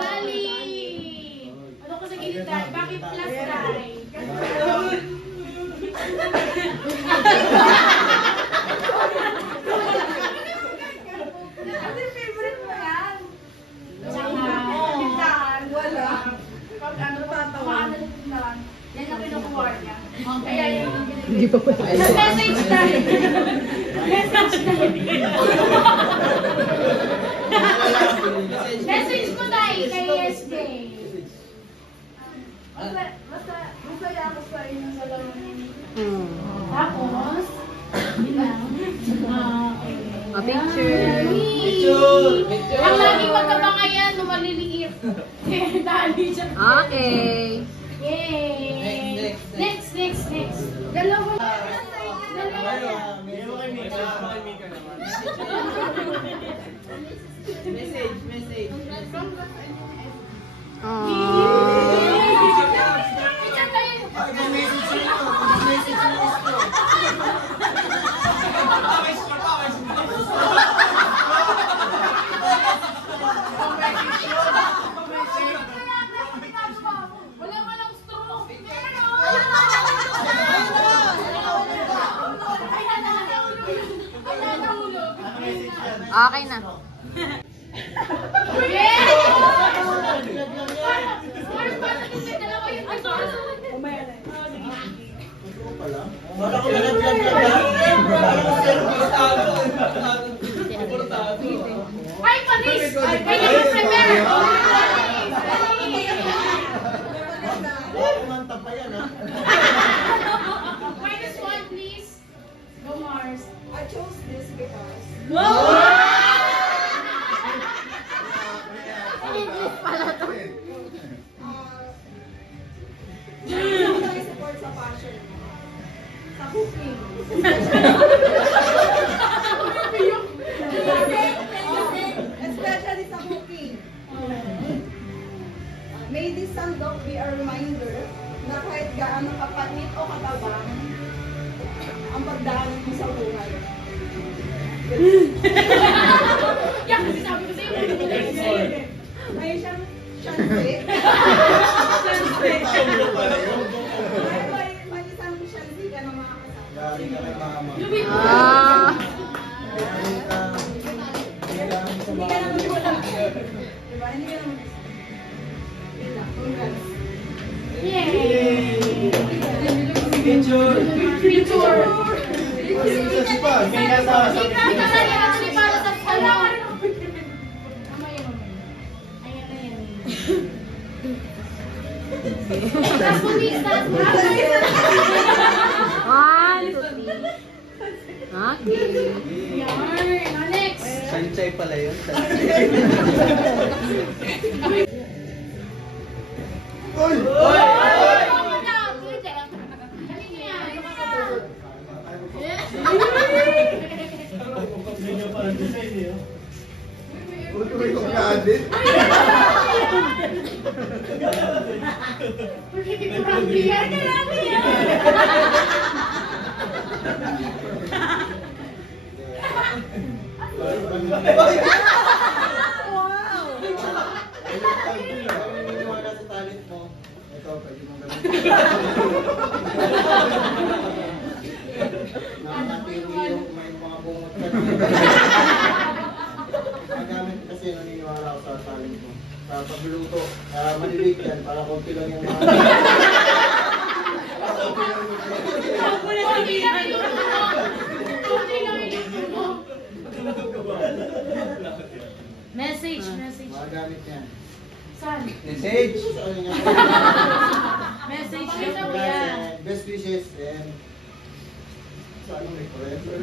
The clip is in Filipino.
Mali! Ano ko sa gilid? Bakit plus tayo? Ano yung favorite mo yan? Tindahan. Wala. Pag ano tatawa. Yan ang pinukuha niya. Kaya yung Hindi pa pala. message tayo. Message tayo. Message mo tayo kay SJ. Masaya ako sa inyo sa laman. Tapos, yun lang. Okay. A picture. Picture! Ang laging magkabangayan, lumaliliit. Dali siya. Okay. Yay! Next. Dalawa. Message. Walang stroke. Okay na. Ay, panis! Ay, nag-prepare! Minus 1, please. Go, Mars. I chose this because I support sa passion mo. Sa cooking. Especially sa cooking. May this sandok be a reminder na kahit gaano kapanit o katabang ang pagdaanan mo sa buhay. Yan, kasi sabi ko sa'yo. May siyang shanse. May isang shanse ka na makakasama. Ah. Hindi ka naman wala. Diba? Hindi ka naman congrats. Yay! Picture. One, two, three. Okay. Next. Sanchay pala yun. Magamit kasi naniniwala ako sa talent mo. Sa pagluto, maliliit yan, para konti lang yung mga... Message. Magamit yan. Saan? Message. Message nyo po yan. Best wishes and... Sa ano may forever?